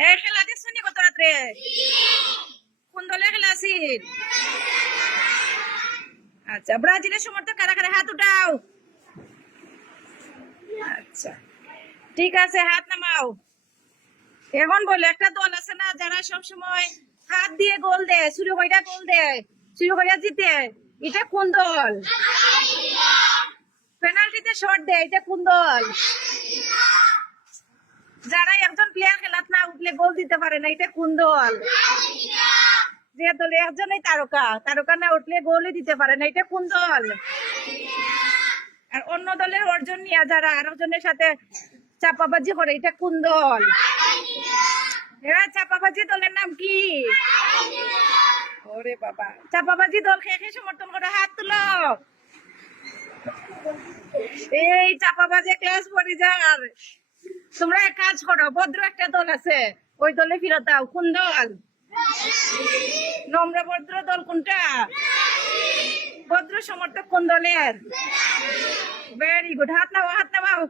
এই খেলা দেখছো নি গত রাত্রে? কোন দলে খেলা আছিল? আচ্ছা, ব্রাজিলের সমর্থক কারা কারা হাত উঠাও। আচ্ছা, ঠিক আছে, হাত নামাও। এখন বলে একটা দল আছে না যারা সব সময় হাত দিয়ে গোল দেয়, শুরু কইরা গোল দেয়, শুরু কইরা জিতে, এটা কোন দল? পেনাল্টিতে শট দেয়, এটা কোন দল? যারা একজন প্লেয়ার খেলাত না উঠলে গোল দিতে পারে না, এটা কোন দল? যে দলে একজনই তারকা, তারকা না উঠলে গোলই দিতে পারে না, এটা কোন দল? আর অন্য দলের অর্জন নিয়ে যারা আরেকজনের সাথে চাপাবাজি করে, এটা কোন দল? হ্যাঁ, চাপাবাজি দলের নাম কি? ওরে বাবা, চাপাবাজি দল খেয়ে খেয়ে সমর্থন করে, হাত তুলো। এই চাপাবাজি ক্লাস পড়ি যার। তোমরা এক কাজ করো, ভদ্র একটা দল আছে, ওই দলে ফিরত দাও। কোন দল? নম্র ভদ্র দল কোনটা? ভদ্র সমর্থক কোন দলের? ভেরি গুড, হাত নামাও, হাত নামাও।